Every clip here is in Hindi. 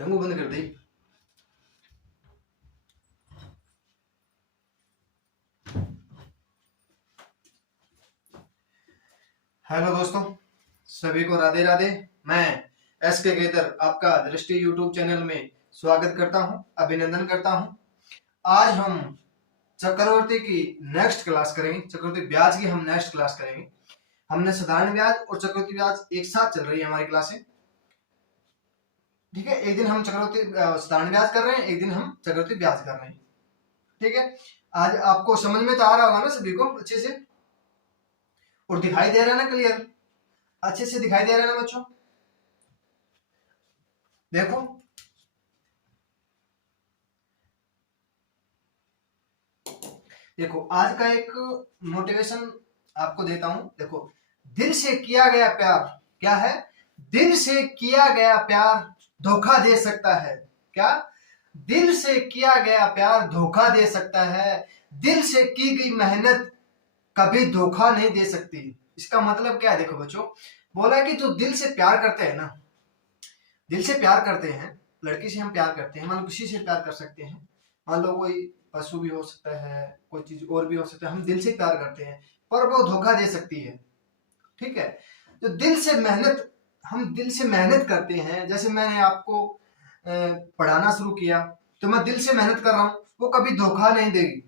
डंगू बंद कर दी। हेलो दोस्तों, सभी को राधे राधे। मैं एस के गेदर आपका दृष्टि यूट्यूब चैनल में स्वागत करता हूं, अभिनंदन करता हूं। आज हम चक्रवर्ती की नेक्स्ट क्लास करेंगे। चक्रवर्ती ब्याज की हम नेक्स्ट क्लास करेंगे। हमने साधारण ब्याज और चक्रवर्ती ब्याज एक साथ चल रही है हमारी क्लासें, ठीक है। एक दिन हम चक्रवर्ती साधारण ब्याज कर रहे हैं, एक दिन हम चक्रवर्ती ब्याज कर रहे हैं, ठीक है। आज आपको समझ में तो आ रहा होगा ना सभी को अच्छे से, और दिखाई दे रहा है ना क्लियर, अच्छे से दिखाई दे रहा है ना बच्चों? देखो देखो आज का एक मोटिवेशन आपको देता हूं। देखो, दिल से किया गया प्यार क्या है? दिल से किया गया प्यार धोखा दे सकता है। क्या? दिल से किया गया प्यार धोखा दे सकता है। दिल से की गई मेहनत कभी धोखा नहीं दे सकती। इसका मतलब क्या है? देखो बच्चों, बोला कि जो दिल से प्यार करते हैं ना, दिल से प्यार करते हैं, लड़की से हम प्यार करते हैं, मान लो किसी से प्यार कर सकते हैं, मान लो कोई पशु भी हो सकता है, कोई चीज और भी हो सकता है, हम दिल से प्यार करते हैं, पर वो धोखा दे सकती है, ठीक है। तो दिल से मेहनत, हम दिल से मेहनत करते हैं। जैसे मैंने आपको पढ़ाना शुरू किया तो मैं दिल से मेहनत कर रहा हूं, वो कभी धोखा नहीं देगी,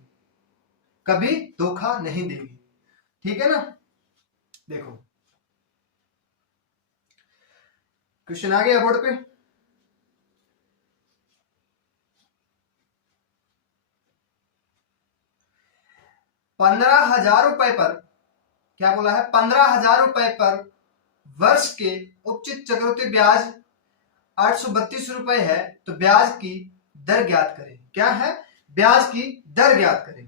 कभी धोखा नहीं देगी, ठीक है ना। देखो क्वेश्चन आ गया बोर्ड पे। 15,000 रुपए पर, क्या बोला है? 15,000 रुपए पर वर्ष के उपचित चक्रवृद्धि ब्याज 832 रुपए है, तो ब्याज की दर ज्ञात करें। क्या है? ब्याज की दर ज्ञात करें,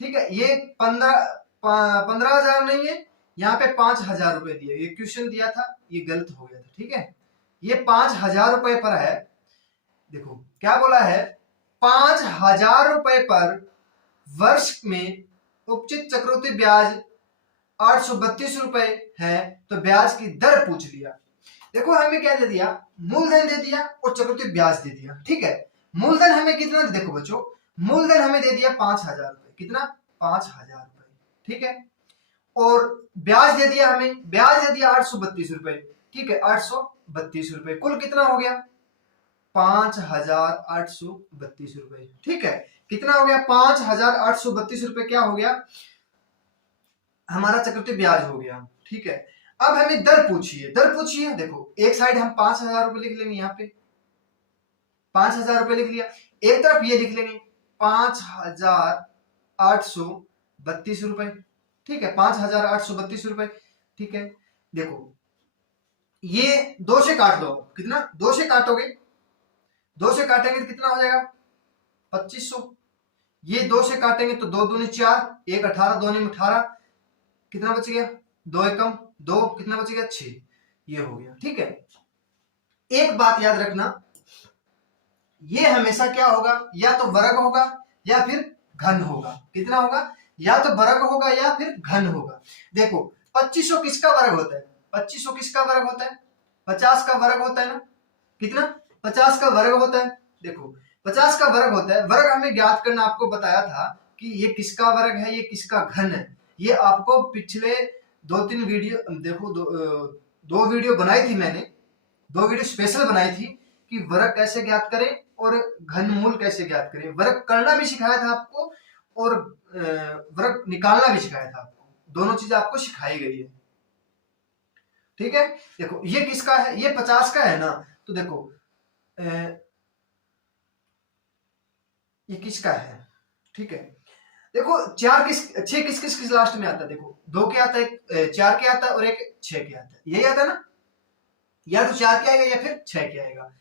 ठीक है। ये 15,000 नहीं है, यहाँ पे 5,000 रुपए दिए। ये क्वेश्चन दिया था, ये गलत हो गया था, ठीक है। ये 5,000 रुपए पर है। देखो क्या बोला है? 5,000 रुपए पर वर्ष में उपचित चक्रवृद्धि ब्याज 832 रुपए है, तो ब्याज की दर पूछ लिया। देखो हमें क्या दे दिया? मूलधन दे दिया और चक्रवृद्धि ब्याज दे दिया, ठीक है। मूलधन हमें कितना? देखो बच्चों, मूलधन हमें दे दिया 5,000 रुपए। कितना? 5,000 रुपए, ठीक है। और ब्याज दे दिया हमें, ब्याज दे दिया 832 रुपए, ठीक है। 832 रुपए, कुल कितना हो गया? 5,832 रुपए, ठीक है। कितना हो गया? 5,832 रुपए क्या हो गया? हमारा चक्रवृद्धि ब्याज हो गया, ठीक है। अब हमें दर पूछिए, दर पूछिए। देखो एक साइड हम 5,000 रुपए लिख लेंगे, यहाँ पे 5,000 रुपए लिख लिया, एक तरफ ये लिख लेंगे 5,832 रुपए, ठीक है। 5,832 रुपए, ठीक है। देखो ये 2 से काट दो, कितना? 2 से काटोगे, 2 से काटेंगे तो कितना हो जाएगा? 2,500। ये 2 से काटेंगे तो 2 दूनी 4, 1 18, 2 में 18, कितना बच गया? 2 एकम 2, कितना बच गया? 6। ये हो गया, ठीक है। एक बात याद रखना, ये हमेशा क्या होगा? या तो वर्ग होगा या फिर घन होगा। कितना होगा? या तो वर्ग होगा या फिर घन होगा। देखो 2500 किसका वर्ग होता है? 2500 किसका वर्ग होता है? 50 का वर्ग होता है ना। कितना? 50 का वर्ग होता है। देखो 50 का वर्ग होता है। वर्ग हमें ज्ञात करना आपको बताया था कि ये किसका वर्ग है, ये किसका घन है। ये आपको पिछले 2-3 वीडियो, देखो दो वीडियो बनाई थी मैंने, 2 वीडियो स्पेशल बनाई थी कि वर्ग कैसे ज्ञात करें और घनमूल कैसे ज्ञात करें। वर्ग करना भी सिखाया था आपको और वर्ग निकालना भी सिखाया था आपको, दोनों चीजें आपको सिखाई गई है, ठीक है। देखो ये किसका है? ये 50 का है ना, तो देखो ये किसका है, ठीक है। देखो 4 किस 6 किस किस किस लास्ट में आता है? देखो 2 के आता है, 4 के आता है और एक 6 के आता है। यही आता है ना, या तो 4 के आएगा या फिर 6 के आएगा।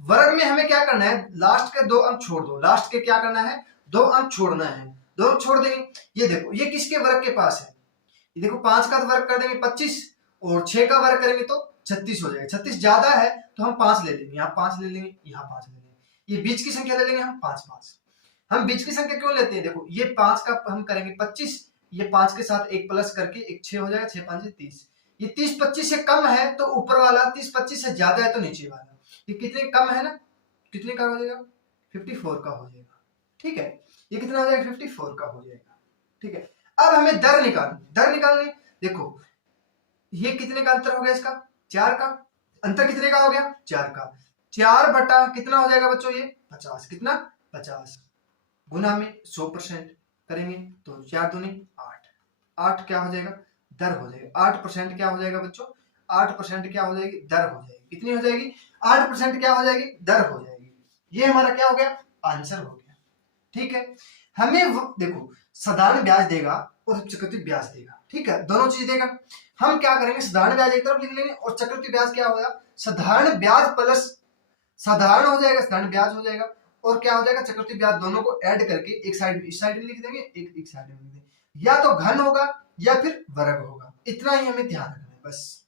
वर्ग में हमें क्या करना है? लास्ट के 2 अंक छोड़ दो। लास्ट के क्या करना है? 2 अंक छोड़ना है, 2 अंक छोड़ देंगे। ये देखो ये किसके वर्ग के पास है? ये देखो 5 का वर्ग कर देंगे 25 और 6 का वर्ग करेंगे तो 36 हो जाएगा। 36 ज्यादा है तो हम 5 ले लेंगे, यहाँ 5 ले लेंगे, यहाँ 5 ले लेंगे। ये बीच की संख्या ले लेंगे हम 5-5। हम बीच की संख्या क्यों लेते हैं? देखो ये 5 का हम करेंगे 25, ये 5 के साथ एक प्लस करके एक 6 हो जाएगा, 6-5 30। ये 30-25 से कम है तो ऊपर वाला, 30-25 से ज्यादा है तो नीचे वाला। ये कितने कम है ना, कितने का हो जाएगा, 54 का हो जाएगा। ठीक है, ये कितना हो जाएगा, 54 का हो जाएगा। ठीक है, अब हमें दर निकालनी। देखो ये कितने का अंतर हो गया, इसका 4 का अंतर, कितने का हो गया, 4 का। 4 बटा कितना हो जाएगा बच्चों, ये 50, कितना 50 गुना में 100% करेंगे तो 4 दूनी 8, 8 क्या हो जाएगा, दर हो जाएगा। 8% क्या हो जाएगा बच्चों, 8% क्या हो जाएगी, दर हो जाएगी। कितनी हो जाएगी, 8% क्या हो जाएगी, दर हो जाएगी। ये हमारा क्या हो गया, आंसर हो गया। ठीक है, हमें देखो साधारण ब्याज देगा और चक्रवृद्धि ब्याज देगा। ठीक है, दोनों चीज देगा। हम क्या करेंगे, साधारण ब्याज एक तरफ लिख लेंगे और चक्रवृद्धि ब्याज क्या होगा, साधारण ब्याज प्लस साधारण हो जाएगा, साधारण ब्याज हो जाएगा, और क्या हो जाएगा, चक्रवृद्धि ब्याज। दोनों को ऐड करके एक साइड इस साइड में लिख देंगे, एक साइड में लिख देंगे। या तो घन होगा या फिर वर्ग होगा, इतना ही हमें ध्यान रखना है बस।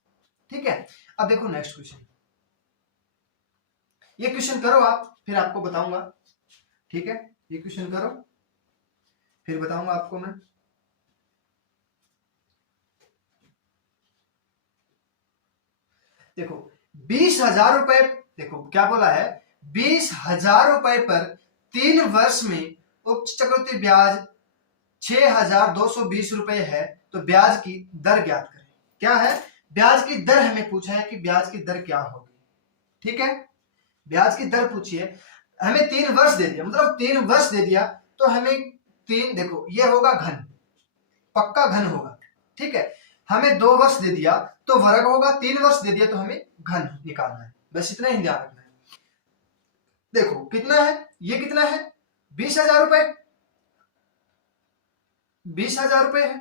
ठीक है, अब देखो नेक्स्ट क्वेश्चन, ये क्वेश्चन करो आप, फिर आपको बताऊंगा। ठीक है, ये क्वेश्चन करो फिर बताऊंगा आपको मैं। देखो 20,000 रुपए, देखो क्या बोला है, 20,000 रुपए पर 3 वर्ष में उक्त चक्रवृद्धि ब्याज 6,220 रुपए है, तो ब्याज की दर ज्ञात करें। क्या है, ब्याज की दर हमें पूछा है कि ब्याज की दर क्या होगी। ठीक है, ब्याज की दर पूछिए, हमें 3 वर्ष दे दिया, मतलब 3 वर्ष दे दिया तो हमें 3, देखो ये होगा घन, पक्का घन होगा। ठीक है, हमें 2 वर्ष दे दिया तो वर्ग होगा, 3 वर्ष दे दिया तो हमें घन निकालना है, बस इतना ही ध्यान रखना है। देखो कितना है, ये कितना है, 20,000 रुपए, 20,000 रुपए है।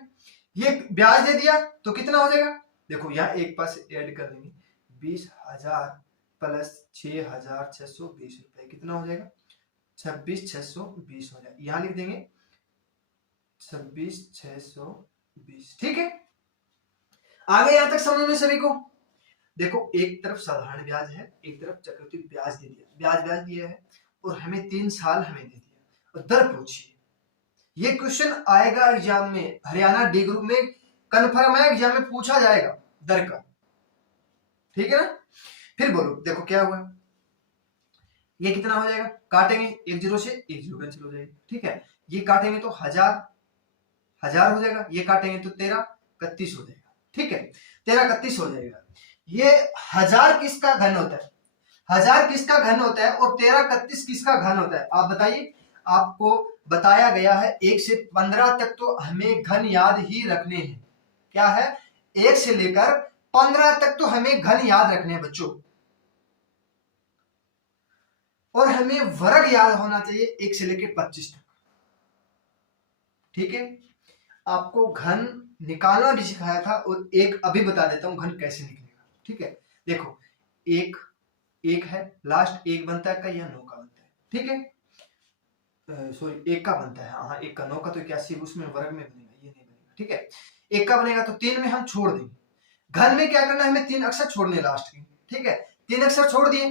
ये ब्याज दे दिया तो कितना हो जाएगा, देखो यहाँ एक पास ऐड कर देंगे, 20,000 प्लस 6,620 रुपए कितना हो जाएगा, 26,620 हो जाएगा। यहां लिख देंगे 26,620। ठीक है, आगे यहां तक समझ में सभी को। देखो एक तरफ साधारण ब्याज है, एक तरफ चक्रवृद्धि ब्याज दे दिया, ब्याज दिया है और हमें 3 साल हमें दे दिया और दर पूछिए। ये क्वेश्चन आएगा एग्जाम में, हरियाणा डी ग्रुप में कन्फर्म है, एग्जाम में पूछा जाएगा दर का। ठीक है ना, फिर बोलो, देखो क्या हुआ, ये कितना हो जाएगा, काटेंगे 1 0 से 1 0 कैंसिल हो जाएगी। ठीक है, ये काटेंगे तो 1000 हो जाएगा, ये काटेंगे तो 13 31 हो जाएगा। ठीक है, 13 31 हो जाएगा। ये 1000 किसका घन होता है, 1000 किसका घन होता है और 13 31 किसका घन होता है, आप बताइए। आपको बताया गया है 1 से 15 तक तो हमें घन याद ही रखने हैं। क्या है, 1 से लेकर 15 तक तो हमें घन याद रखने हैं बच्चों, और हमें वर्ग याद होना चाहिए 1 से लेकर 25 तक। ठीक है, आपको घन निकालना भी सिखाया था और एक अभी बता देता हूं घन कैसे निकलेगा। ठीक है, देखो एक है, लास्ट 1 बनता है का या 9 का बनता है। ठीक है, सॉरी 1 का बनता है, हाँ 1 का, 9 का तो 81 उसमें वर्ग में बनेगा, ये नहीं बनेगा। ठीक है, 1 का बनेगा तो 3 में हम छोड़ देंगे। घन में क्या करना है, हमें 3 अक्षर छोड़ने लास्ट के। ठीक है, 3 अक्षर छोड़ दिए,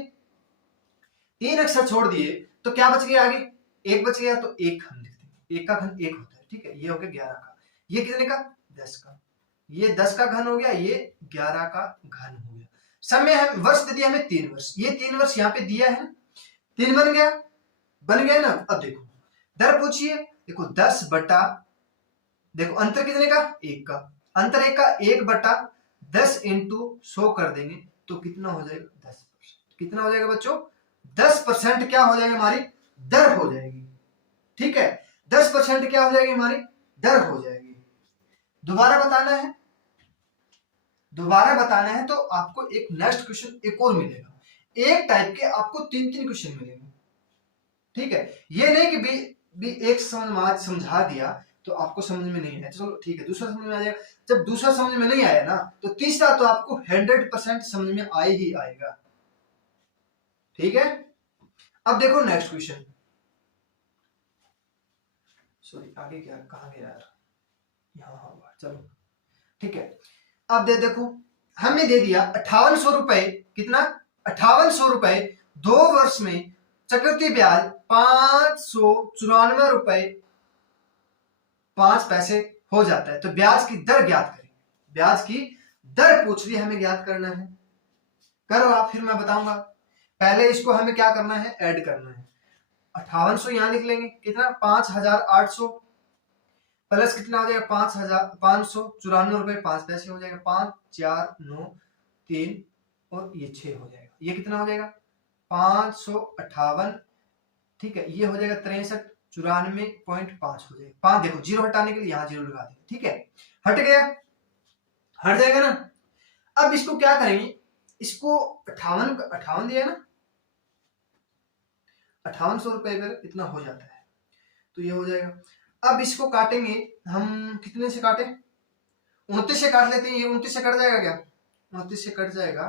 3 अक्षर छोड़ दिए तो क्या बच गया, आगे 1 बच गया तो 1 हम लिख देंगे। 1 का घन 1 होता है। ठीक है, ये हो गया 11 का, ये कितने का, 10 का, ये 10 का घन हो गया, ये 11 का घन हो गया। समय हम वर्ष दे दिया हमें 3 वर्ष, ये 3 वर्ष यहाँ पे दिया है, 3 बन गया ना। अब देखो दर पूछिए, देखो 10 बटा, देखो अंतर कितने का, 1 का, अंतर 1 का, 1 बटा 10 इंटू 100 कर देंगे तो कितना हो जाएगा, 10%। कितना हो जाएगा बच्चों, 10% क्या हो जाएगी, हमारी दर हो जाएगी। ठीक है, 10% क्या हो जाएगी, हमारी दर हो जाएगी। दोबारा बताना है तो आपको एक नेक्स्ट क्वेश्चन एक और मिलेगा, एक टाइप के आपको 3 क्वेश्चन मिलेंगे। ठीक है, ये नहीं कि भी एक समझा दिया तो आपको समझ में नहीं आया, चलो ठीक है दूसरा समझ में आ जाएगा। जब दूसरा समझ में नहीं आया ना तो तीसरा तो आपको 100% समझ में आए ही आएगा। ठीक है, अब देखो नेक्स्ट क्वेश्चन, सॉरी आगे क्या कहां गया यार, यहाँ चलो ठीक है। अब देखो हमने दे दिया 5800 रुपए, कितना 5800 रुपए 2 वर्ष में चक्रवृद्धि ब्याज 594 रुपए 5 पैसे हो जाता है, तो ब्याज की दर ज्ञात करें। ब्याज की दर पूछ रही है, हमें ज्ञात करना है। करो आप, फिर मैं बताऊंगा। पहले इसको हमें क्या करना है, ऐड करना है। 5800 यहां लिख लेंगे, कितना 5800 प्लस कितना हो जाएगा 5,594 रुपए 5 पैसे हो जाएगा, 5 4 9 3 और ये 6 हो जाएगा। ये कितना हो जाएगा 558, ठीक है। ये हो जाएगा 63,94.5 हो जाएगा। 5 देखो जीरो हटाने के लिए यहाँ जीरो लगा देंगे, ठीक है। हट गया, हट जाएगा ना। अब इसको क्या करेंगे, इसको 58 दिया ना, 5800 रुपए पर इतना हो जाता है, तो ये हो जाएगा। अब इसको काटेंगे हम, कितने से काटे, 29 से काट लेते हैं। ये 29 से कट जाएगा क्या, 29 से कट जाएगा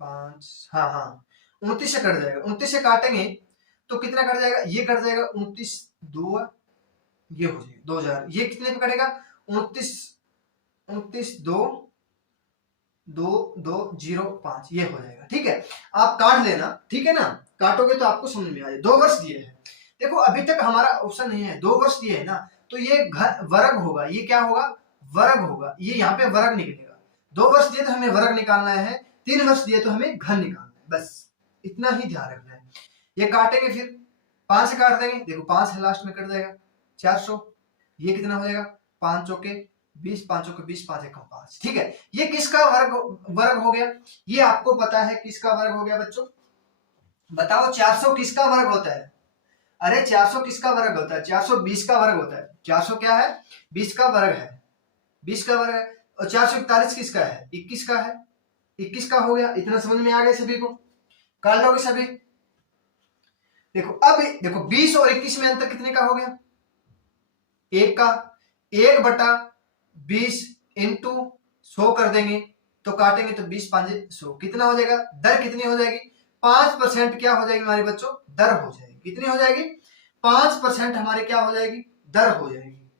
5, हाँ हाँ 29 से कट जाएगा। 29 से काटेंगे तो कितना कट जाएगा, ये कट जाएगा 29 2, ये हो जाएगा 2000। ये कितने पे कटेगा 29 2 2 2 0 5, ये हो जाएगा, ठीक है। आप काट लेना, ठीक है ना, काटोगे तो आपको समझ में आ जाए। 2 वर्ष दिए हैं, देखो अभी तक हमारा ऑप्शन नहीं है, 2 वर्ष दिए है ना, तो ये वर्ग होगा, ये क्या होगा, वर्ग होगा, ये यहाँ पे वर्ग निकलेगा। 2 वर्ष दिए तो हमें वर्ग निकालना है, 3 वर्ष दिए तो हमें घन निकालना है, बस इतना ही ध्यान रखना है। ये काटेंगे, फिर 5 से काट देंगे, देखो 5 है लास्ट में, कट जाएगा 400। ये कितना हो जाएगा 5 चौके 20, 5 चौके 20, 5 एकम 5, ठीक है। ये किसका वर्ग हो गया, ये आपको पता है किसका वर्ग हो गया बच्चों, बताओ 400 किसका वर्ग होता है, अरे 400 किसका वर्ग होता है, 420 का वर्ग होता है। 400 क्या है, 20 का वर्ग है, 20 का वर्ग है। और 441 किसका है, 21 का है, 21 का हो गया। इतना समझ में आ गया सभी को, कर लोगे सभी। देखो अब देखो 20 और 21 में अंतर कितने का हो गया, 1 का, 1/20 इंटू 100 कर देंगे तो काटेंगे तो 20 5 100, कितना हो जाएगा, दर कितनी हो जाएगी 5% क्या हो जाएगी हमारे बच्चों, दर हो जाएगी। कितनी हो जाएगी 5% हमारी क्या हो जाएगी, दर हो जाएगी,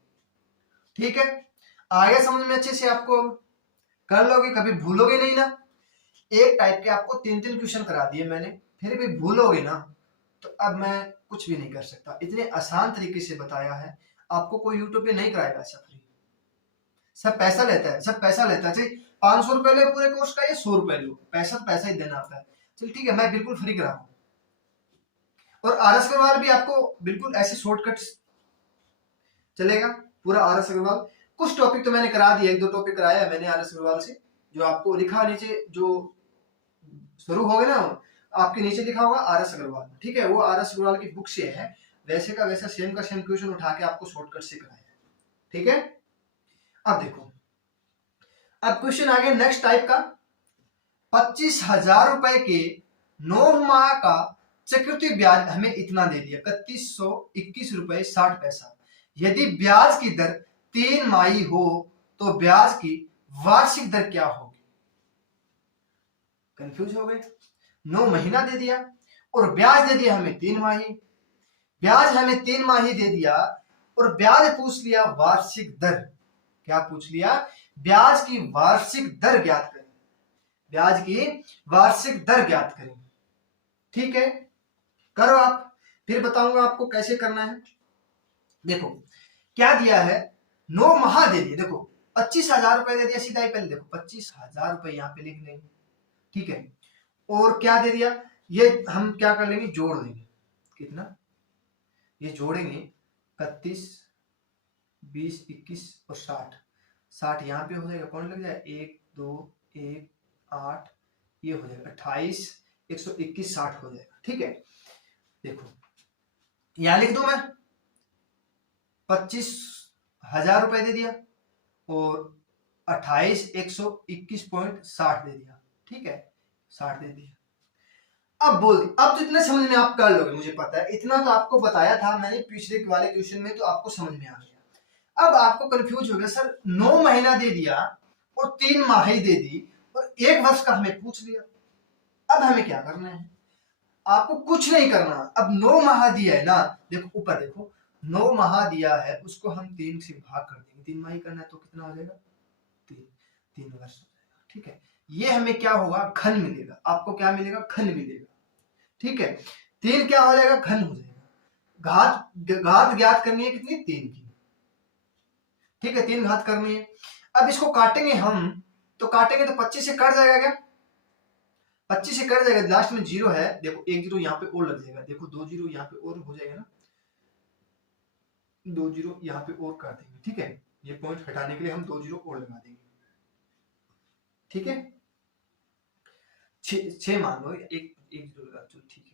ठीक है। आगे समझ में अच्छे से आपको, कर लोगे, कभी भूलोगे नहीं ना। एक टाइप के आपको 3 क्वेश्चन करा दिए मैंने, फिर भी भूलोगे ना तो अब मैं कुछ भी नहीं कर सकता। इतने आसान तरीके से बताया है, आपको कोई यूट्यूब पे नहीं कराएगा ऐसा फ्री, सब पैसा लेता है, सब पैसा लेता है। चाहिए 500 रुपए ले पूरे कोर्स का, ये 100 रुपए लो, पैसा तो पैसा ही देना आता है। चल ठीक है, मैं बिल्कुल फ्री करा हूँ। और आरएस अग्रवाल भी आपको बिल्कुल ऐसे शॉर्टकट चलेगा, पूरा आरएस अग्रवाल। कुछ टॉपिक तो मैंने करा दिया, 1-2 टॉपिक कराया है मैंने आरएस अग्रवाल से, जो आपको लिखा नीचे, जो शुरू हो गए ना, आपके नीचे लिखा होगा आरएस अग्रवाल, ठीक है। वो आरएस अग्रवाल की बुक से है, वैसे का वैसा सेम का सेम क्वेश्चन उठा के आपको शॉर्टकट से कराया है, ठीक है। अब देखो, अब क्वेश्चन आ गया नेक्स्ट टाइप का। 25,000 रुपए के 9 माह का चक्रवृद्धि ब्याज हमें इतना दे दिया, 3121 रुपए 60 पैसा। यदि ब्याज की दर 3 माही हो तो ब्याज की वार्षिक दर क्या होगी। कंफ्यूज हो गए, 9 महीना दे दिया और ब्याज दे दिया हमें 3 माही, ब्याज हमें 3 माही दे दिया और ब्याज पूछ लिया वार्षिक दर। क्या पूछ लिया, ब्याज की वार्षिक दर ज्ञात करें, ब्याज की वार्षिक दर ज्ञात करें, ठीक है। करो आप, फिर बताऊंगा आपको कैसे करना है। देखो क्या दिया है, 9 माह दे दिए, देखो 25,000 रुपए दे दिया सीधा ही, पहले देखो 25,000 रुपए यहाँ पे लिख लेंगे, ठीक है। और क्या दे दिया, ये हम क्या कर लेंगे, जोड़ देंगे, कितना, ये जोड़ेंगे 31 20 21 और 60 यहाँ पे हो जाएगा, कौन लग जाए 1 2 1 8, ये हो जाएगा 28 121 60 हो जाएगा, ठीक है। देखो यहां लिख दू मैं, 25,000 रुपए दे दिया और 28 121.60 दे दिया, ठीक है, 60 दे दिया। अब बोल, अब तो इतना समझ में आप कर लोगे, मुझे पता है, इतना तो आपको बताया था मैंने पिछले वाले क्वेश्चन में, तो आपको समझ में आ गया। अब आपको कंफ्यूज हो गया, सर 9 महीना दे दिया और 3 माही दे दी और 1 वर्ष का हमें पूछ लिया, अब हमें क्या करना है। आपको कुछ नहीं करना, अब 9 माह दिया है ना, देखो ऊपर देखो 9 माह दिया है, उसको हम 3 से भाग कर देंगे, 3 माही करना है तो कितना हो जाएगा 3 वर्ष हो जाएगा, ठीक है। ये हमें क्या होगा, घन मिलेगा, आपको क्या मिलेगा, घन मिलेगा, ठीक है। 3 क्या हो जाएगा, घन हो जाएगा। घात ज्ञात करनी है कितनी, 3 की, ठीक है, 3 घात करनी है। अब इसको काटेंगे हम, तो काटेंगे तो 25 से कट जाएगा क्या, 25 से कट जाएगा, लास्ट में जीरो है, देखो एक जीरो यहाँ पे और लग जाएगा, देखो 2 जीरो यहाँ पे और हो जाएगा ना, 2 जीरो यहाँ पे और कर देंगे, ठीक है, ये पॉइंट हटाने के लिए हम 2 जीरो और लगा देंगे, ठीक है, 6 मान लो, एक एक जीरो लगा, चलो ठीक है।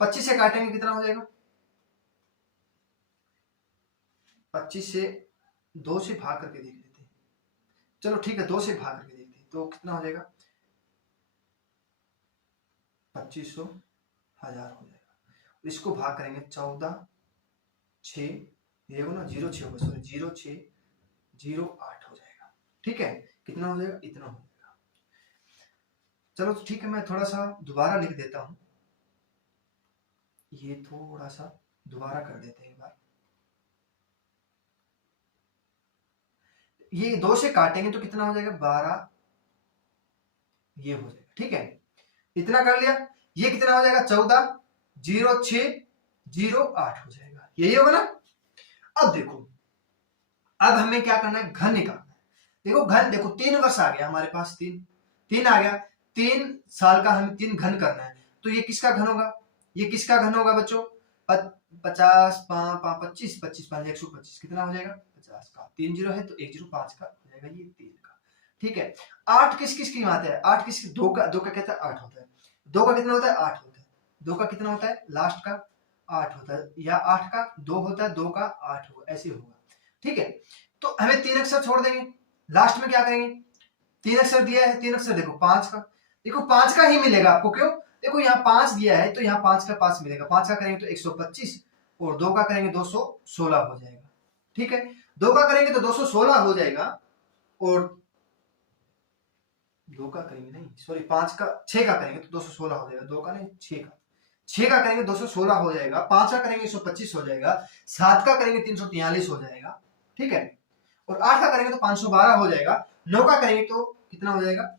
25 से काटेंगे कितना हो जाएगा, 25 से 2 से भाग करके देख लेते हैं, चलो ठीक है 2 से भाग करके देखते हैं, तो कितना हो जाएगा 2500 1000 हो जाएगा, इसको भाग करेंगे 14 6, ये हो ना 0 6 होगा, सॉरी 0 6 0 8 हो जाएगा, ठीक है, कितना हो जाएगा इतना हो जाएगा। चलो तो ठीक है, मैं थोड़ा सा दोबारा लिख देता हूं, ये थोड़ा सा दोबारा कर देते हैं एक बार, ये 2 से काटेंगे तो कितना हो जाएगा 12, ये हो जाएगा, ठीक है, इतना कर लिया, ये कितना हो जाएगा 14 0 6 0 8 हो जाएगा, यही होगा ना। अब देखो, अब हमें क्या करना है, घन निकालना है, देखो घन, देखो 3 वर्ष आ गया हमारे पास, 3 आ गया, 3 साल का हमें 3 घन करना है, तो ये किसका घन होगा, ये किसका घन होगा बच्चों, 50 25 25 5 125, कितना हो जाएगा 50 का, 3 जीरो है तो 105 का हो जाएगा, ये 3 का, ठीक है। 8 किस किस की आता है, 8 किस, 2 का कहता है 8 होता है, 2 का कितना होता है 8 होता है, 2 का कितना होता है लास्ट का 8 होता है, या 8 का 2 होता है, 2 का 8 होगा, ऐसे होगा, ठीक है। तो हमें 3 अक्षर छोड़ देंगे, लास्ट में क्या करेंगे, 3 अक्षर दिया है, 3 अक्षर देखो 5 का, देखो 5 का ही मिलेगा आपको, क्यों, देखो यहाँ 5 दिया है तो यहाँ 5 का 5 मिलेगा, 5 का करेंगे तो 125 और 2 का करेंगे 216 हो जाएगा, ठीक है, 2 का करेंगे तो 216 हो जाएगा, और 2 का करेंगे नहीं, सॉरी 5 का 6 का करेंगे तो 216 हो जाएगा, 2 का नहीं 6 का करेंगे 216 हो जाएगा, 5 का करेंगे 125 हो जाएगा, 7 का करेंगे 343 हो जाएगा, ठीक है, और 8 का करेंगे तो 512 हो जाएगा, 9 का करेंगे तो कितना हो जाएगा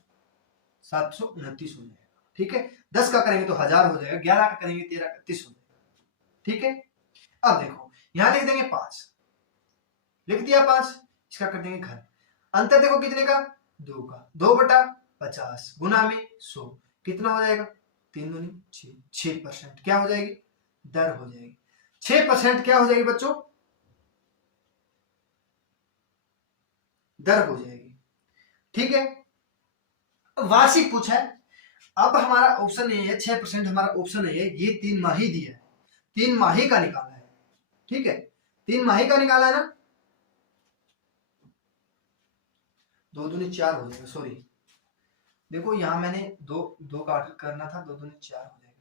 729 हो जाएगा, ठीक है, 10 का करेंगे तो 1000 हो जाएगा, 11 का करेंगे 1331 हो जाएगा, ठीक है। अब देखो यहां लिख देंगे 5, लिख दिया 5, इसका कर देंगे घन, अंतर देखो कितने का 2 का, 2/50 गुना में 100, कितना हो जाएगा 3 दूनी 6% क्या हो जाएगी दर हो जाएगी, 6% क्या हो जाएगी बच्चों, दर हो जाएगी, ठीक है। वार्षिक पूछा है, अब हमारा ऑप्शन ये है 6% हमारा ऑप्शन है ये 3 माही दिया है, 3 माही का निकाला है, ठीक है, 3 माही का निकाला है ना, 2 दूनी 4 हो जाएगा, सॉरी देखो यहां मैंने दो काट करना था, 2 दूनी 4 हो जाएगा,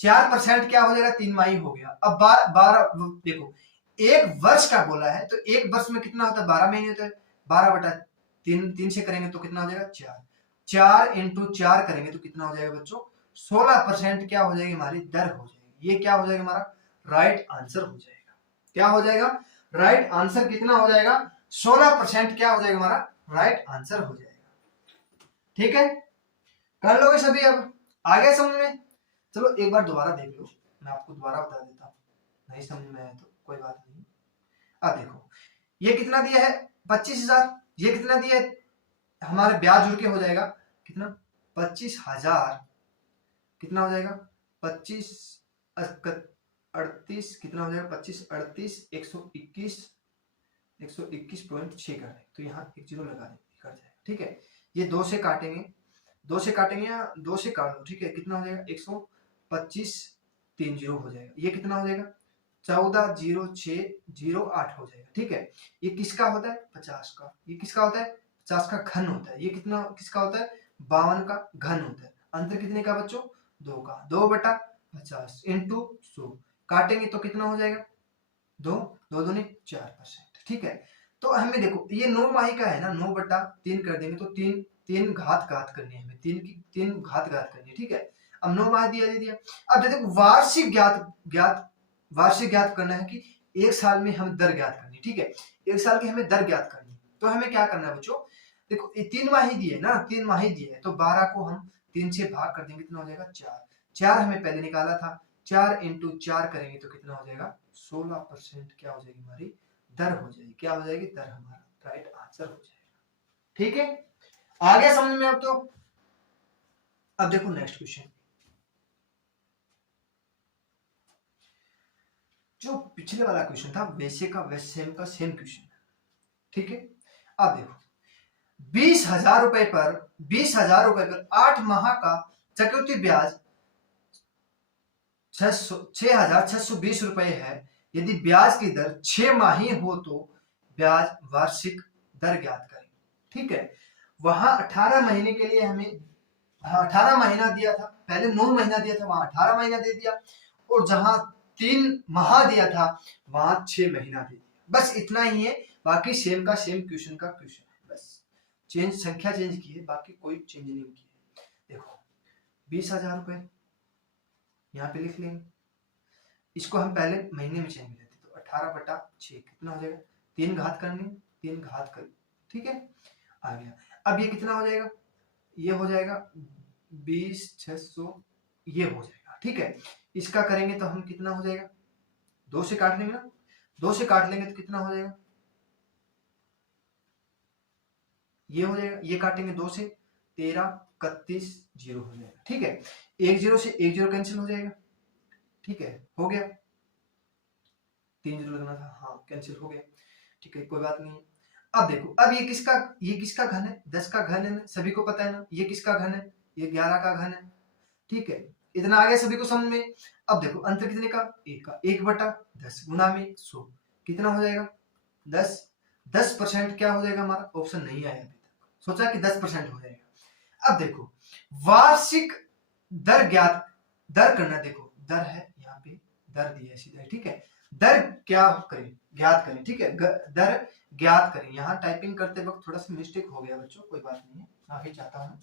4% क्या हो जाएगा 3 माही हो गया। अब 12 देखो एक वर्ष का बोला है तो एक वर्ष में कितना होता है 12 महीने होता है, 12/3, 3 से करेंगे तो कितना हो जाएगा 4, 4 इंटू 4 करेंगे तो कितना हो जाएगा बच्चों 16% क्या हो जाएगी हमारी दर हो जाएगी, ये क्या हो जाएगा हमारा राइट आंसर हो जाएगा, क्या हो जाएगा राइट आंसर कितना हो जाएगा 16% क्या हो जाएगा हमारा राइट आंसर हो जाएगा, ठीक है, कर लोगे सभी, अब आ गया समझ में। चलो एक बार दोबारा देख लो, मैं आपको दोबारा बता देता हूँ, नहीं समझ में आया तो कोई बात नहीं। अब देखो ये कितना दिया है 25,000, ये कितना दिया है हमारे ब्याज जुड़ के हो जाएगा कितना 25,000, कितना हो जाएगा 25 38 कितना हो जाएगा 25 38 121.6 कर दें तो यहाँ एक जीरो लगा दें कर जाएगा, ठीक है, ये 2 से काटेंगे, 2 से काटेंगे या 2 से काट दो, ठीक है, कितना हो जाएगा 125 3 जीरो हो जाएगा, ये कितना हो जाएगा 140608 हो जाएगा, ठीक है, ये किसका होता है 50 का, ये किसका होता है 50 का घन होता है, ये कितना किसका होता है 52 का घन होता है, अंतर कितने का बच्चों 2 का, 2/50 इंटू 100 काटेंगे तो कितना हो जाएगा 2 2 दूनी 4%, ठीक है। तो हमें देखो ये 9 माही का है ना, 9/3 कर देंगे तो 3 घात करनी है हमें, 3 घात करनी है, ठीक है। अब 9 माह दिया, अब देखो वार्षिक ज्ञात करना है कि एक साल में हमें दर ज्ञात करनी, ठीक है, एक साल की हमें दर ज्ञात करनी, तो हमें क्या करना है बच्चों, देखो ये 3 माही दिए ना, 3 माही दिए है तो 12 को हम 3 से भाग कर देंगे, कितना हो जाएगा 4 हमें पहले निकाला था, 4 इंटू 4 करेंगे तो कितना हो जाएगा 16% क्या हो जाएगी हमारी दर हो जाएगी, क्या हो जाएगी दर, हमारा राइट आंसर हो जाएगा, ठीक है, आ गया समझ में अब तो। अब देखो नेक्स्ट क्वेश्चन, जो पिछले वाला क्वेश्चन था वैसे का वैसे सेम का सेम क्वेश्चन, ठीक है। अब देखो 20,000 रुपए पर 20,000 रुपए पर 8 माह का चक्रवृद्धि ब्याज 6,620 रुपए है। यदि ब्याज की दर 6 माही हो तो ब्याज वार्षिक दर ज्ञात करें, ठीक है। वहां 18 महीने के लिए हमें 18 महीना दिया था, पहले 9 महीना दिया था, वहां 18 महीना दे दिया, और जहां 3 माह दिया था वहां 6 महीना दे दिया। बस इतना ही है, बाकी सेम का सेम क्वेश्चन का क्वेश्चन है, बस चेंज संख्या चेंज की है, बाकी कोई चेंज नहीं की है। देखो 20,000 रुपए यहाँ पे लिख लेंगे, इसको हम पहले महीने में चेंज करते, तो 18/6 कितना हो जाएगा, 3 घात करनी, 3 घात कर, ठीक है, आ गया। अब ये कितना हो जाएगा, ये हो जाएगा 20,600, ये हो जाएगा, ठीक है। इसका करेंगे तो हम कितना हो जाएगा, 2 से काट लेंगे ना, 2 से काट लेंगे तो कितना हो जाएगा, ये हो जाएगा, ये काटेंगे 2 से 13, 31, 0 हो जाएगा, ठीक है। 1 0 से 1 0 कैंसिल हो जाएगा, ठीक है, हो गया, 3 0 लगना था, हाँ कैंसिल हो गया, ठीक है, कोई बात नहीं। अब देखो, अब ये किसका घन है, 10 का घन है, सभी को पता है ना, ये किसका घन है, ये 11 का घन है, ठीक है, इतना आ गया सभी को समझ में। अब देखो अंतर कितने का, 1 का, 1/10 गुना में 100 कितना हो जाएगा, 10, 10% क्या हो जाएगा हमारा, ऑप्शन नहीं आया अभी तक, सोचा कि 10% हो जाएगा। अब देखो वार्षिक दर ज्ञात, दर करना, देखो दर है यहाँ पे, दर दिया है सीधा, ठीक है, दर क्या करें, ज्ञात करें, ठीक है, दर ज्ञात करें। यहाँ टाइपिंग करते वक्त थोड़ा सा मिस्टेक हो गया बच्चों, कोई बात नहीं है, माफी चाहता हूँ।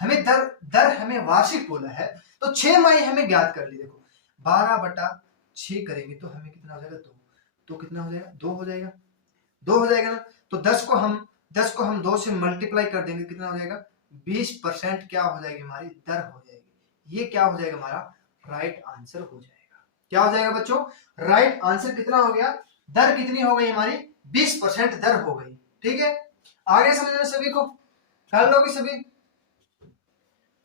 हमें दर हमें वार्षिक बोला है, तो 6 माही हमें ज्ञात कर ली। देखो 12/6 करेंगे तो हमें कितना हो जाएगा, 2, तो कितना हो जाएगा, 2 हो जाएगा, 2 हो जाएगा ना, तो 10 को हम 2 से मल्टीप्लाई कर देंगे, कितना हो जाएगा, 20% क्या हो जाएगी हमारी दर हो जाएगी। ये क्या हो जाएगा हमारा राइट आंसर हो जाएगा। क्या हो जाएगा बच्चों, राइट आंसर कितना हो गया, दर कितनी हो गई हमारी, 20% दर हो गई, ठीक है। आगे समझ में सभी को, कर लोगे सभी,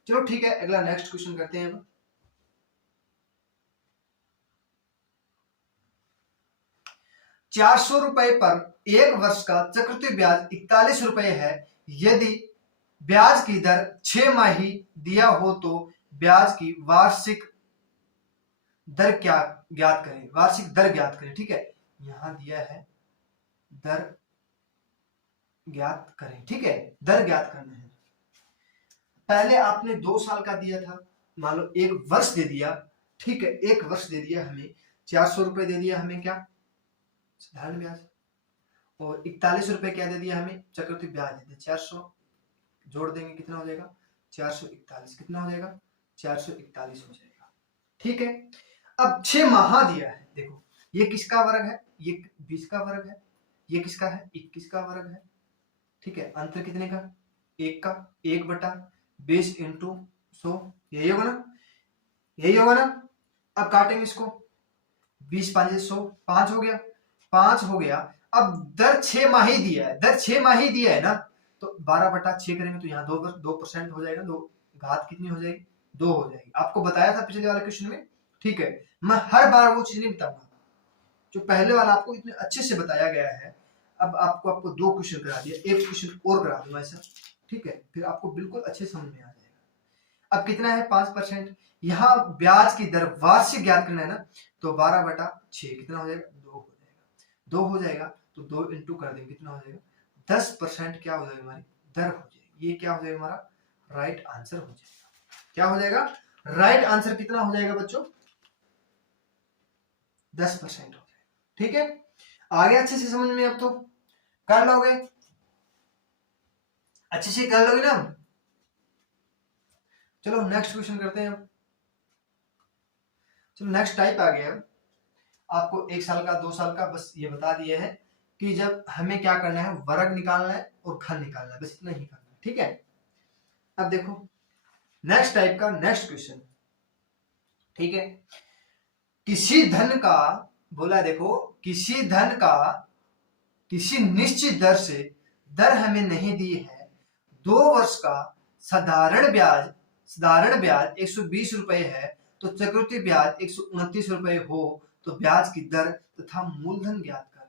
चलो ठीक है, अगला नेक्स्ट क्वेश्चन करते हैं। 400 रुपए पर 1 वर्ष का चक्रवृद्धि ब्याज 41 रुपए है। यदि ब्याज की दर 6 माही दिया हो तो ब्याज की वार्षिक दर क्या ज्ञात करें, वार्षिक दर ज्ञात करें, ठीक है, यहां दिया है दर ज्ञात करें, ठीक है, दर ज्ञात करना है। पहले आपने 2 साल का दिया था, मान लो 1 वर्ष दे दिया, ठीक है, 1 वर्ष दे दिया हमें, 400 रुपए दे दिया हमें क्या, साधारण ब्याज, और 41 रुपए क्या दे दिया हमें, चक्रवृद्धि ब्याज दे दिया, 400 जोड़ देंगे कितना हो जाएगा, 441, कितना हो जाएगा, 441 हो जाएगा, ठीक है। अब 6 माह दिया है, देखो ये किसका वर्ग है, ये 20 का वर्ग है, ये किसका है, 21 का वर्ग है, ठीक है, अंतर कितने का, 1 का, 1/20 इंटू 100, यही होगा ना, यही होगा ना। अब काटेंगे इसको, 20 5 100, 5 हो गया, 5 हो गया। अब दर 6 माही दिया है, दर 6 माही दिया है ना, तो 12/6 करेंगे तो यहाँ 2% हो जाएगा, 2 घात कितनी हो जाएगी, 2 हो जाएगी। आपको बताया था पिछले वाले क्वेश्चन में, ठीक है, मैं हर बार वो चीज नहीं बताऊंगा जो पहले वाला आपको इतने अच्छे से बताया गया है। अब आपको 2 क्वेश्चन करा दिया, एक क्वेश्चन और करा दूंगा ऐसा, ठीक है, फिर आपको बिल्कुल अच्छे समझ में आ जाएगा। अब कितना है 5%, यहाँ ब्याज की दर वार्षिक ज्ञात करना है ना, तो 12/6 कितना हो जाएगा, 2 हो जाएगा, 2 हो जाएगा तो 2 इंटू कर देंगे, कितना हो जाएगा, 10% क्या हो जाएगा हमारी दर हो जाएगी। ये क्या हो जाएगा हमारा राइट आंसर हो जाएगा। क्या हो जाएगा राइट आंसर, कितना हो जाएगा बच्चों, 10% हो जाएगा, ठीक है। आगे अच्छे से समझ में, अब तो कर लोगे, अच्छे से कर लोगे ना। चलो नेक्स्ट क्वेश्चन करते हैं। चलो नेक्स्ट टाइप आ गया, आपको 1 साल का 2 साल का बस ये बता दिए है कि जब हमें क्या करना है, वर्ग निकालना है और घन निकालना है, बस इतना ही करना है, ठीक है। अब देखो नेक्स्ट टाइप का नेक्स्ट क्वेश्चन, ठीक है, किसी धन का बोला, देखो किसी धन का किसी निश्चित दर से दर हमें नहीं दी है, 2 वर्ष का साधारण ब्याज साधारण ब्याज 120 रुपए है तो चक्रवृद्धि ब्याज 129 रुपए हो तो ब्याज की दर तथा मूलधन ज्ञात करें।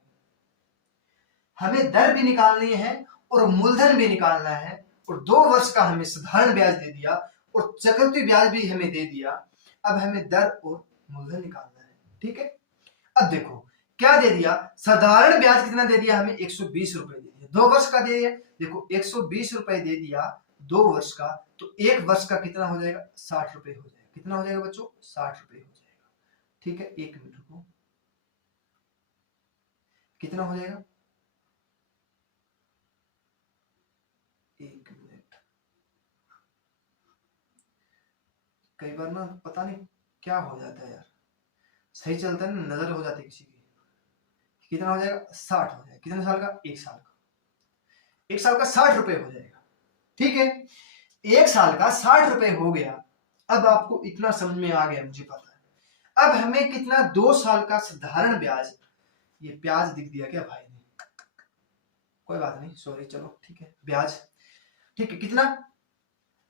हमें दर भी निकालनी है और मूलधन भी निकालना है, और 2 वर्ष का हमें साधारण ब्याज दे दिया और चक्रवृद्धि ब्याज भी हमें दे दिया। अब हमें दर और मूलधन निकालना है। ठीक है, अब देखो क्या दे दिया, साधारण ब्याज कितना दे दिया हमें, 120 रुपए दे दिया, 2 वर्ष का दे दिया। देखो 120 रुपए दे दिया 2 वर्ष का, तो 1 वर्ष का कितना हो जाएगा, 60 रुपए हो जाएगा। कितना हो जाएगा बच्चों, 60 रुपए हो जाएगा। ठीक है, 1 मिनट रुको, कितना हो जाएगा, 1 मिनट। कई बार ना पता नहीं क्या हो जाता है यार, सही चलता है ना, नजर हो जाती है किसी की। कितना हो जाएगा, 60 हो जाएगा। कितने साल का, 1 साल का। 1 साल का 60 रुपए हो जाएगा। ठीक है, 1 साल का 60 रुपए हो गया। अब आपको इतना समझ में आ गया, मुझे पता है। अब हमें कितना, 2 साल का साधारण ब्याज, ये ब्याज दिख दिया क्या भाई ने, कोई बात नहीं, सॉरी, चलो ठीक है, ब्याज ठीक है, कितना,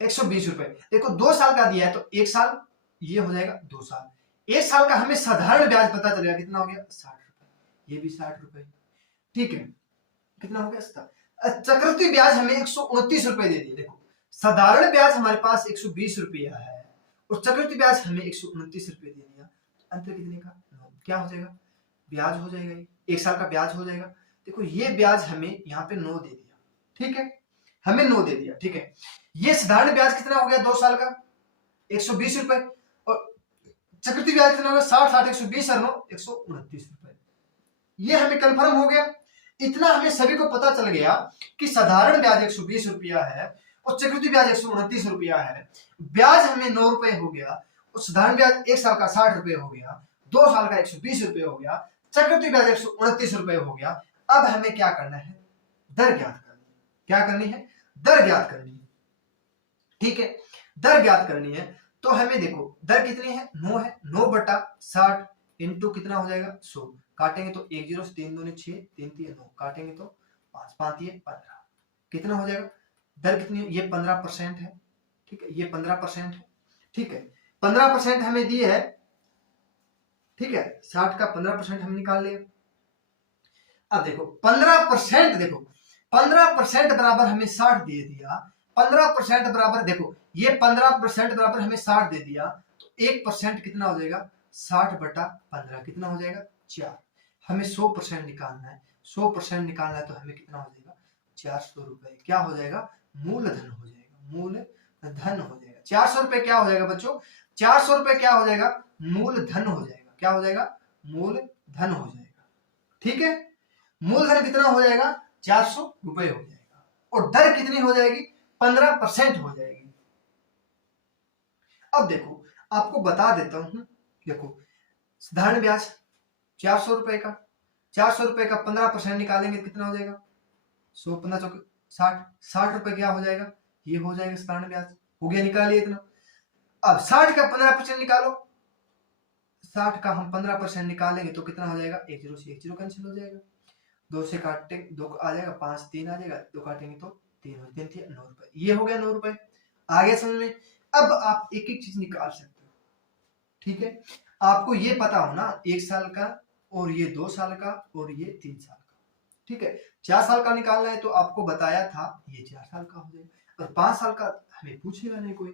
120 रुपए। देखो 2 साल का दिया है तो 1 साल, ये हो जाएगा 2 साल। 1 साल का हमें साधारण ब्याज पता चलेगा, कितना हो गया, 60 रुपए, ये भी 60 रुपए। ठीक है, कितना हो गया, चक्रवृद्धि ब्याज हमें 129 रुपए दे दिए। देखो साधारण ब्याज हमारे पास 120 रुपया है और चक्रवृद्धि ब्याज हमें 129 रुपए दे दिया, अंतर कितने का, 9। क्या हो जाएगा, ब्याज हो जाएगा, 1 साल का ब्याज हो जाएगा। देखो ये ब्याज हमें यहाँ पे 9 दे दिया। ठीक है, हमें 9 दे दिया। ठीक है, ये साधारण ब्याज कितना हो गया, 2 साल का 120 रुपए, और चक्रवृद्धि ब्याज कितना हो गया, 60 60 120 और 9 129 रुपए। ये हमें कंफर्म हो गया। इतना हमें सभी को पता चल गया कि साधारण ब्याज 120 रुपया है और चक्रवृद्धि ब्याज 129 रुपया है। ब्याज हमें 9 रुपए हो गया और साधारण ब्याज 1 साल का 60 रुपए हो गया, 2 साल का 120 रुपए हो गया, चक्रवृद्धि ब्याज 129 रुपए हो गया। अब हमें क्या करना है, दर ज्ञात करनी है। क्या करनी है, दर ज्ञात करनी है। ठीक है, दर ज्ञात करनी है तो हमें देखो दर कितनी है, 9 है, 9/60 इंटू कितना हो जाएगा, 100। काटेंगे तो 1 0 3 2 6 3 3 9, काटेंगे तो 5 5 15, कितना हो जाएगा, दर कितनी है, ये 15% है। ठीक है, ये 15% है। ठीक है, 15% हमें दी है। ठीक है, 60 का 15% हम निकाल लिया। अब देखो 15%, देखो 15% बराबर हमें 60 दे दिया, 15% बराबर, देखो ये 15% बराबर हमें 60 दे दिया, तो 1% कितना हो जाएगा, 60/15 कितना हो जाएगा, 4। हमें 100% निकालना है, 100% निकालना है तो हमें कितना हो जाएगा, 400 रुपए। क्या हो जाएगा, मूलधन हो जाएगा, मूलधन हो जाएगा। 400 रुपए क्या हो जाएगा बच्चों, 400 रुपए क्या हो जाएगा, मूलधन हो जाएगा। क्या हो जाएगा, मूलधन हो जाएगा। ठीक है, मूलधन कितना हो जाएगा, 400 रुपए हो जाएगा, और दर कितनी हो जाएगी, 15% हो जाएगी। अब देखो आपको बता देता हूं, देखो साधारण ब्याज 400 रुपए का, 400 रुपए का 15% निकालेंगे कितना हो जाएगा, 100 15 चौके 60, 60 रुपए क्या हो जाएगा, ये हो जाएगा साधारण ब्याज। हो गया, निकालिए इतना। अब 60 का 15% निकालो, 60 का हम 15% निकालेंगे तो कितना हो जाएगा, 1 0 से 1 0 कैंसिल हो जाएगा, 2 से काटे 2 आ जाएगा, 5 3 आ जाएगा, 2 काटेंगे तो 3 हो, 3 9 रुपए। ये हो गया 9 रुपए। आ गया समझ में। अब आप एक एक चीज निकाल सकते हो। ठीक है, आपको ये पता हो ना, 1 साल का और ये 2 साल का और ये 3 साल का। ठीक है, 4 साल का निकालना है तो आपको बताया था ये 4 साल का हो जाएगा, और 5 साल का हमें पूछेगा नहीं कोई।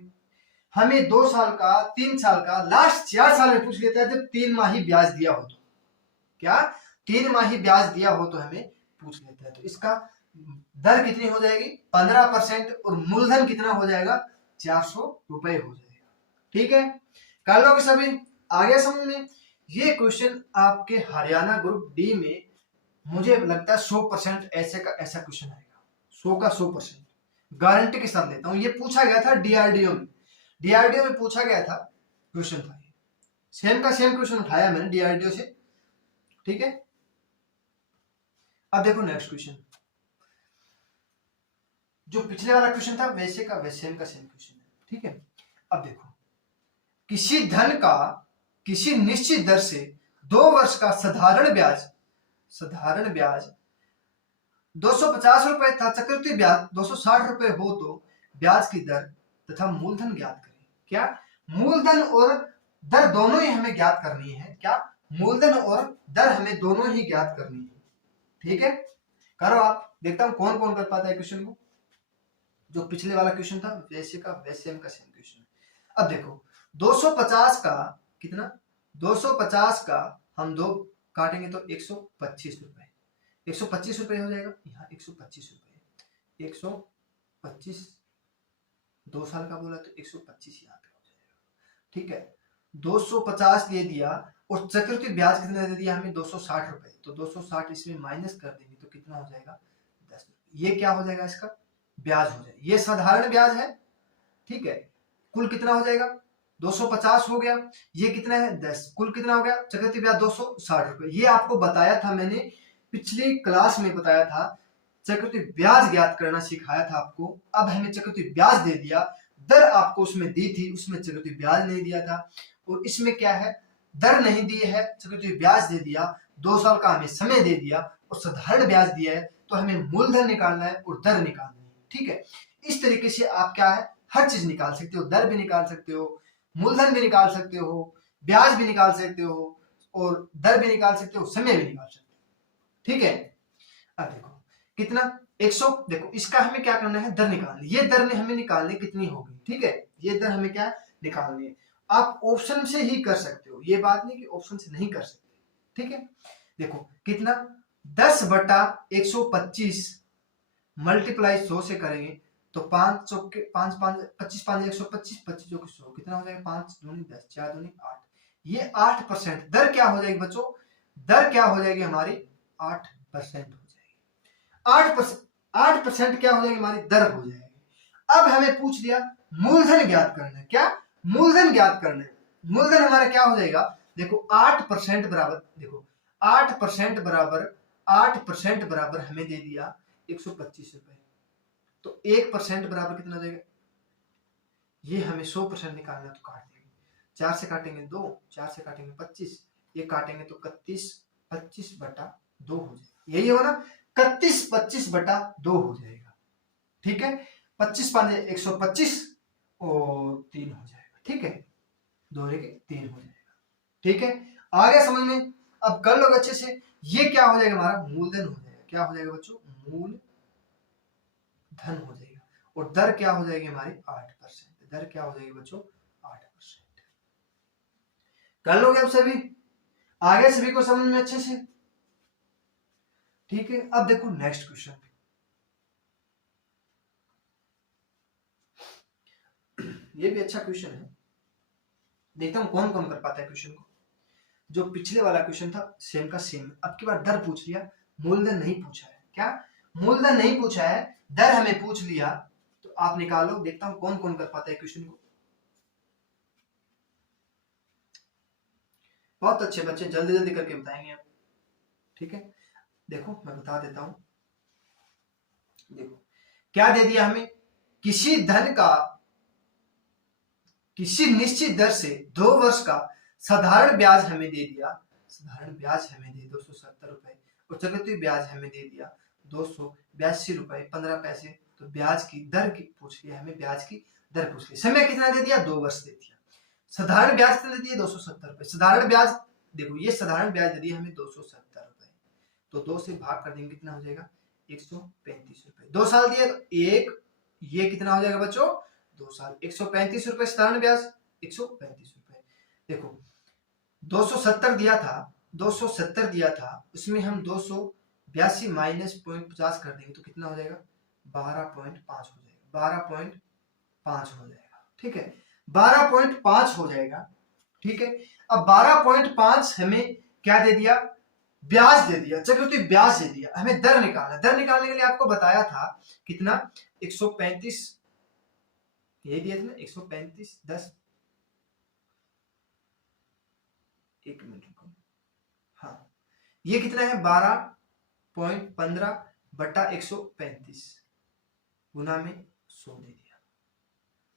हमें 2 साल का, 3 साल का, लास्ट 4 साल में पूछ लेता है जब 3 माही ब्याज दिया हो तो। क्या, 3 माही ब्याज दिया हो तो हमें पूछ लेता है। तो इसका दर कितनी हो जाएगी, 15%, और मूलधन कितना हो जाएगा, 400 रुपए हो जाएगा। ठीक है, कर लोगे सभी, आ गया समझ में। ये क्वेश्चन आपके हरियाणा ग्रुप डी में मुझे लगता है 100% ऐसे का ऐसा क्वेश्चन आएगा, 100 का 100% गारंटी के साथ लेता हूं। ये पूछा गया था डीआरडीओ में, डीआरडीओ में पूछा गया था क्वेश्चन था, सेम का सेम क्वेश्चन उठाया मैंने डीआरडीओ से। ठीक है, अब देखो नेक्स्ट क्वेश्चन, जो पिछले वाला क्वेश्चन था वैसे का वैसे सेम का सेम क्वेश्चन है। ठीक है, अब देखो किसी धन का किसी निश्चित दर से 2 वर्ष का साधारण ब्याज 250 रुपए था, चक्रवृद्धि ब्याज 260 रुपए हो तो ब्याज की दर तथा मूलधन ज्ञात करें। क्या? मूलधन और दर दोनों ही हमें ज्ञात करनी है। क्या? मूलधन और दर हमें दोनों ही ज्ञात करनी है। ठीक है, करो आप। देखता हूं कौन कौन कर पाता है क्वेश्चन को। जो पिछले वाला क्वेश्चन था वैसे का वैसे सेम का सेम क्वेश्चन। अब देखो 250 का कितना, 250 का हम दो काटेंगे तो 125 रुपए, 125 रुपए हो जाएगा। यहाँ 125 रुपए, 125, 2 साल का बोला तो 125 यहाँ पे हो जाएगा। ठीक है, 250 दे दिया और चक्रवृद्धि ब्याज कितना दे दिया हमें, 260 रुपए। तो 260 इसमें माइनस कर देंगे तो कितना हो जाएगा, 10 रुपए। ये क्या हो जाएगा, इसका ब्याज हो जाएगा। ये साधारण ब्याज है। ठीक है, कुल कितना हो जाएगा, 250 हो गया। ये कितना है, 10। कुल कितना हो गया, चक्रवृद्धि ब्याज 260 रुपए। ये आपको बताया था मैंने, पिछली क्लास में बताया था। चक्रवृद्धि ब्याज ज्ञात करना सिखाया था आपको। अब हमें चक्रवृद्धि ब्याज दे दिया, दर आपको उसमें दी थी, उसमें चक्रवृद्धि ब्याज नहीं दिया था। और इसमें क्या है, दर नहीं दी है, चक्रवृद्धि ब्याज दे दिया, 2 साल का हमें समय दे दिया और साधारण ब्याज दिया है। तो हमें मूलधन निकालना है और दर निकालनी है। ठीक है, इस तरीके से आप क्या है, हर चीज निकाल सकते हो। दर भी निकाल सकते हो, मूलधन भी निकाल सकते हो, ब्याज भी निकाल सकते हो और दर भी निकाल सकते हो, समय भी निकाल सकते हो। ठीक है, अब देखो कितना, 100। देखो इसका हमें क्या करना है, दर निकालनी। ये दर ने हमें निकालनी कितनी होगी। ठीक है, ये दर हमें क्या निकालनी है। आप ऑप्शन से ही कर सकते हो, ये बात नहीं कि ऑप्शन से नहीं कर सकते। ठीक है, देखो कितना, 10/125 मल्टीप्लाई 100 से करेंगे तो 5 चौके 5 5 25 5 125, 25 चौके 100, कितना हो जाएगा, 5 दूनी 10, 4 दूनी 8। ये 8% दर क्या हो जाएगी बच्चों, दर क्या हो जाएगी हमारी, 8% हो जाएगी। 8% क्या हो जाएगी हमारी, दर हो जाएगी। अब हमें पूछ लिया मूलधन ज्ञात करना है। क्या? मूलधन ज्ञात करना है। मूलधन हमारा क्या हो जाएगा, देखो 8% बराबर, देखो 8% बराबर, 8% बराबर हमें दे दिया 125 रुपए। तो 1% बराबर कितना हो जाएगा, ये हमें 100% निकालना, तो काट देंगे। 4 से काटेंगे 2, 4 से काटेंगे 25, ये काटेंगे तो 31, 25/2 हो जाएगा। यही हो ना, 31 25/2 हो जाएगा। ठीक है, 25 5 125 और 3 हो जाएगा। ठीक है, 2 के 3 हो जाएगा। ठीक है, आ गया समझ में। अब कर लो अच्छे से। ये क्या हो जाएगा, हमारा मूलधन हो जाएगा। क्या हो जाएगा बच्चों, मूल धन हो जाएगा। और दर क्या हो जाएगी हमारी, 8%। दर क्या हो जाएगी बच्चों, 8%। कर लोगे अब सभी, आगे सभी को समझ में अच्छे से। ठीक है, अब देखो नेक्स्ट क्वेश्चन। ये भी अच्छा क्वेश्चन है, देखता हूं कौन कौन कर पाता है क्वेश्चन को। जो पिछले वाला क्वेश्चन था सेम का सेम, अब की बार दर पूछ लिया, मूलधन नहीं पूछा है। क्या? मूलधन नहीं पूछा है, दर हमें पूछ लिया। तो आप निकालो, देखता हूं कौन कौन कर पाता है क्वेश्चन को। बहुत अच्छे बच्चे, जल्दी जल्दी करके बताएंगे आप। ठीक है, देखो मैं बता देता हूं। देखो क्या दे दिया हमें, किसी धन का किसी निश्चित दर से 2 वर्ष का साधारण ब्याज हमें दे दिया। साधारण ब्याज हमें दे 270 रुपए और चक्रवृद्धि ब्याज हमें दे दिया 282 रुपए 15 पैसे। तो ब्याज की दर की पूछ लिया हमें, ब्याज की दर पूछ ली। समय कितना दे दिया, 2 वर्ष दे दिया। साधारण ब्याज कितना दे दिया, 270 रुपए। साधारण ब्याज देखो, ये साधारण ब्याज दे दिया हमें 270 रुपए। तो 2 से भाग कर देंगे, कितना हो जाएगा, 135 रुपए। 2 साल दिए तो एक, ये कितना हो जाएगा बच्चों, 2 साल। 135 रुपए साधारण ब्याज, 135 रुपए। देखो 270 दिया था, 270 दिया था, उसमें हम 282 माइनस 0.50 कर देंगे तो कितना हो जाएगा, 12.5 हो जाएगा। 12.5 हो जाएगा। ठीक है, 12.5 हो जाएगा। ठीक है, अब 12.5 हमें क्या दे दिया, ब्याज दे दिया, चक्रवृद्धि ब्याज दे दिया। हमें दर निकालना, दर निकालने के लिए आपको बताया था कितना, 135, ये दिया था ना 135 10, एक मिनट रुको, हाँ ये कितना है, 12.15/135 गुना में 100 दे दिया।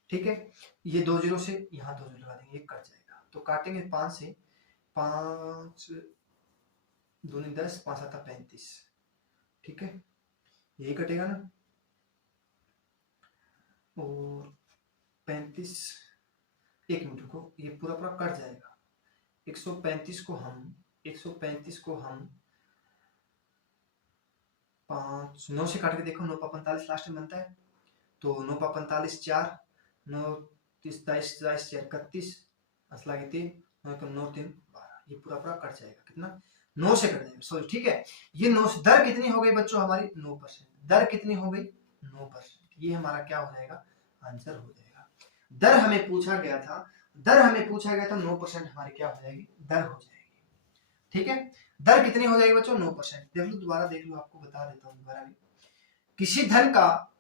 ठीक है, ये 2 जीरो से यहाँ 2 जीरो लगा देंगे, ये कट जाएगा। तो काटेंगे 5 से, 5 दूनी 10, 5 7 35। ठीक है, यही कटेगा ना। और 135, एक मिनट रुको, ये पूरा पूरा कट जाएगा। 135 को हम 9 से काट के देखो, 9 × 45 लास्ट में बनता है, तो 9 × 45 4, 9 30 23 24 31, असला के 3, 9 3 12, ये पूरा पूरा कट जाएगा। कितना? 9 से कट जाएगा, सॉरी ठीक है। ये 9 दर कितनी हो गई बच्चों हमारी? 9%। दर कितनी हो गई? 9%। ये हमारा क्या हो जाएगा? आंसर हो जाएगा। दर हमें पूछा गया था, 9% हमारी क्या हो जाएगी? दर हो जाएगी। ठीक है, दर कितनी हो जाएगी बच्चों? 9%। देख लो, दोबारा देख लो, आपको बता देता हूँ दोबारा भी। किसी धन का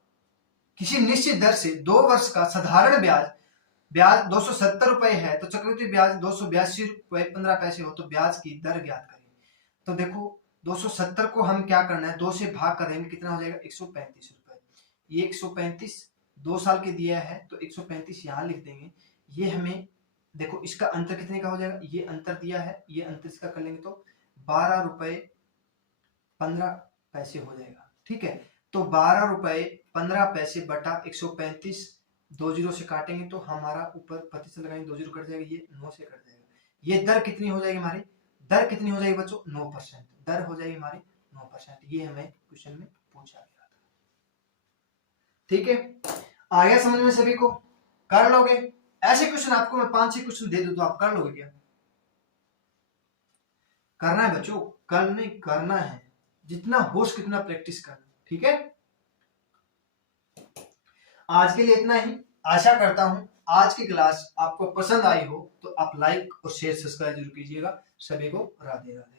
किसी निश्चित दर से 2 वर्ष का साधारण ब्याज 270 रुपए है, तो चक्रवृद्धि ब्याज 282 रुपए 15 पैसे हो, तो ब्याज की दर ज्ञात करें। तो देखो 270 को हम क्या करना है, 2 से भाग कर देंगे, कितना हो जाएगा? 135 रुपए। ये 135 2 साल के दिया है, तो 135 यहाँ लिख देंगे। ये हमें देखो, इसका अंतर कितने का हो जाएगा? ये अंतर दिया है, ये अंतर इसका कर लेंगे तो 12 रुपए 15 पैसे हो जाएगा। ठीक है, तो 12 रुपए 15 पैसे बटा 135, 2 जीरो से काटेंगे तो हमारा ऊपर प्रतिशत लगाएंगे, 2 जीरो कट जाएगा, ये 9 से कट जाएगा। ये दर कितनी हो जाएगी हमारी? दर कितनी हो जाएगी बच्चों? 9%। दर हो जाएगी हमारी 9%। ये हमें क्वेश्चन में पूछा गया था। ठीक है, आ गया समझ में सभी को? कर लोगे? ऐसे क्वेश्चन आपको मैं 5-6 क्वेश्चन दे दूं तो आप कर लोगे क्या? करना है बच्चों, करना है, जितना हो सके उतना प्रैक्टिस करना। ठीक है, आज के लिए इतना ही। आशा करता हूं आज की क्लास आपको पसंद आई हो, तो आप लाइक और शेयर सब्सक्राइब जरूर कीजिएगा। सभी को राधे राधे।